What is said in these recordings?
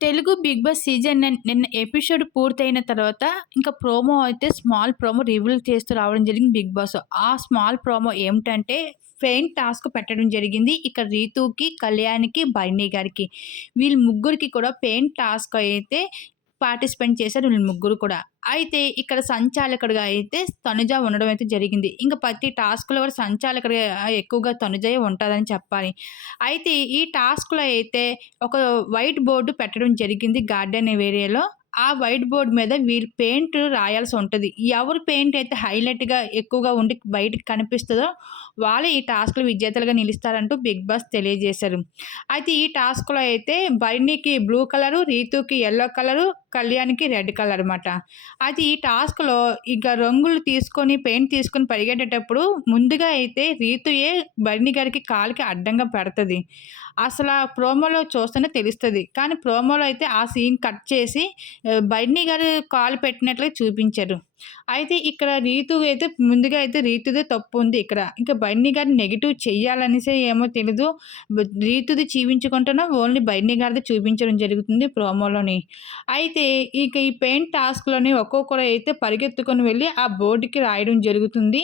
Telugu Bigg Boss season నిన్న episode పూర్తయిన తర్వాత ఇంకా ప్రోమో అయితే స్మాల్ ప్రోమో రివీల్ చేస్తూ రావడం జరిగింది బిగ్ బాస్. ఆ స్మాల్ ప్రోమో ఏమిటంటే ఫెయిన్ టాస్క్ పెట్టడం జరిగింది. ఇక రీతుకి కళ్యాణ్కి బైనీ గారికి. వీళ్ళు ముగ్గురికి కూడా పెయిన్ టాస్క్ అయితే పార్టిసిపేట్ చేశారు వీళ్ళు ముగ్గురు కూడా. అయితే ఇక్కడ సంచాలకుడిగా అయితే తనుజ ఉండడం అయితే జరిగింది. ఇంకా ప్రతి టాస్క్లో కూడా సంచాలకుడిగా ఎక్కువగా తనుజయే ఉంటుందని చెప్పాలి. అయితే ఈ టాస్క్లో అయితే ఒక వైట్ బోర్డు పెట్టడం జరిగింది గార్డెన్ ఏరియాలో. ఆ వైట్ బోర్డ్ మీద వీళ్ళు పెయింట్ రాయాల్సి ఉంటుంది. ఎవరు పెయింట్ అయితే హైలైట్గా ఎక్కువగా ఉండి బయటకు కనిపిస్తుందో వాళ్ళే ఈ టాస్క్లో విజేతలుగా నిలుస్తారంటూ బిగ్ బాస్ తెలియజేశారు. అయితే ఈ టాస్క్లో అయితే బర్నీకి బ్లూ కలరు రీతుకి ఎల్లో కలరు కళ్యాణ్కి రెడ్ కలర్ అనమాట అది ఈ టాస్క్లో ఇక రంగులు తీసుకొని పెయింట్ తీసుకొని పరిగెట్టేటప్పుడు ముందుగా అయితే రీతుయే బర్నీ గారికి కాలుకి అడ్డంగా పెడుతుంది. అసలు ఆ ప్రోమోలో చూస్తేనే తెలుస్తుంది. కానీ ప్రోమోలో అయితే ఆ సీన్ కట్ చేసి బర్నీ గారు కాలు పెట్టినట్లే చూపించారు. అయితే ఇక్కడ రీతు అయితే ముందుగా అయితే రీతుదే తప్పు ఉంది ఇక్కడ. ఇంకా బర్నీ గారిని నెగిటివ్ చేయాలనేసే ఏమో తెలీదు. రీతుది చూపించుకుంటున్నా ఓన్లీ బర్నీ గారిది చూపించడం జరుగుతుంది ప్రోమోలోని. అయితే ఇక ఈ పెయింట్ టాస్క్లోని ఒక్కొక్కరు అయితే పరిగెత్తుకొని వెళ్ళి ఆ బోర్డుకి రాయడం జరుగుతుంది.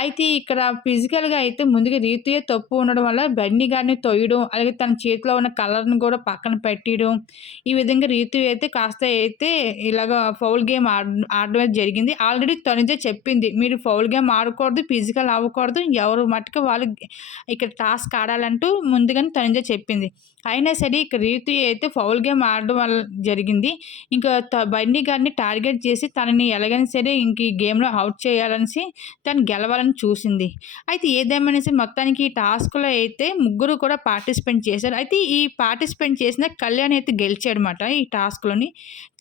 అయితే ఇక్కడ ఫిజికల్గా అయితే ముందుగా రీతుయే తప్పు ఉండడం వల్ల బండి గారిని తొయ్యడం అలాగే తన చేతిలో ఉన్న కలర్ని కూడా పక్కన పెట్టడం ఈ విధంగా రీతు అయితే కాస్త అయితే ఇలాగ ఫౌల్ గేమ్ ఆడ ఆడడం జరిగింది. ఆల్రెడీ తనుజే చెప్పింది. మీరు ఫౌల్ గేమ్ ఆడకూడదు ఫిజికల్ అవ్వకూడదు ఎవరు మట్టుకు వాళ్ళు ఇక్కడ టాస్క్ ఆడాలంటూ ముందుగానే తనుజే చెప్పింది. అయినా సరే ఇక రీతి అయితే ఫౌల్ గేమ్ ఆడడం వల్ల జరిగింది. ఇంకా బన్నీ గారిని టార్గెట్ చేసి తనని ఎలాగైనా సరే ఇంక ఈ గేమ్లో అవుట్ చేయాలనేసి తను గెలవాలని చూసింది. అయితే ఏదేమైనా సరే మొత్తానికి ఈ టాస్క్లో అయితే ముగ్గురు కూడా పార్టిసిపేట్ చేశారు. అయితే ఈ పార్టిసిపేట్ చేసిన కళ్యాణ్ అయితే గెలిచాడనమాట ఈ టాస్క్లోని.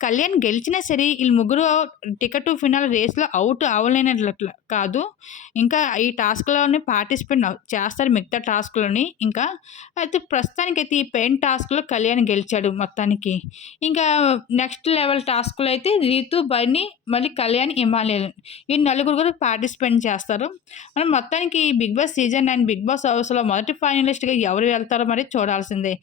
కళ్యాణ్ గెలిచినా సరే వీళ్ళు ముగ్గురు టికెట్ టు ఫైనల్ రేస్లో అవుట్ అవ్వలేనట్లు కాదు. ఇంకా ఈ టాస్క్లోనే పార్టిసిపేట్ చేస్తారు మిగతా టాస్క్లోని. ఇంకా అయితే ప్రస్తుతానికైతే ఈ పెయిన్ టాస్క్లో కళ్యాణ్ గెలిచాడు మొత్తానికి. ఇంకా నెక్స్ట్ లెవెల్ టాస్క్లో అయితే రీతు బన్నీ మళ్ళీ కళ్యాణ్ హిమాలయన్ ఈ నలుగురు కూడా పార్టిసిపేట్ చేస్తారు. మనం మొత్తానికి Bigg Boss season and Bigg Boss హౌస్లో మొదటి ఫైనలిస్ట్గా ఎవరు వెళ్తారో మరి చూడాల్సిందే.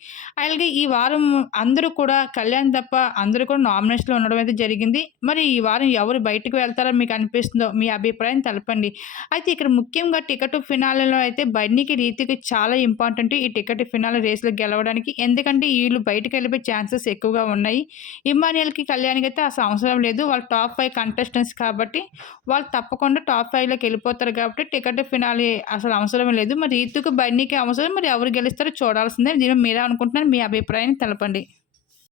అలాగే ఈ వారం అందరూ కూడా కళ్యాణ్ తప్ప అందరూ కూడా నామినేషన్లో ఉండడం అయితే జరిగింది. మరి ఈ వారం ఎవరు బయటకు వెళ్తారో మీకు అనిపిస్తుందో మీ అభిప్రాయం తెలపండి. అయితే ఇక్కడ ముఖ్యంగా టికెట్ ఫినాలలో అయితే బన్నీకి రీతికి చాలా ఇంపార్టెంట్ ఈ టికెట్ ఫినాల రేసులో గెలవడానికి. ఎందుకంటే వీళ్ళు బయటకు వెళ్ళిపోయే ఛాన్సెస్ ఎక్కువగా ఉన్నాయి. ఇమానియల్కి కళ్యాణ్కి అయితే అసలు అవసరం లేదు. వాళ్ళు టాప్ ఫైవ్ కంటెస్టెంట్స్ కాబట్టి వాళ్ళు తప్పకుండా టాప్ ఫైవ్లోకి వెళ్ళిపోతారు కాబట్టి టికెట్ ఫినాలి అసలు అవసరం లేదు. మరి రీతుకు బన్నీకి అవసరం. మరి ఎవరు గెలుస్తారో చూడాల్సిందే. దీని మీరే అనుకుంటున్నారు మీ అభిప్రాయాన్ని తెలపండి.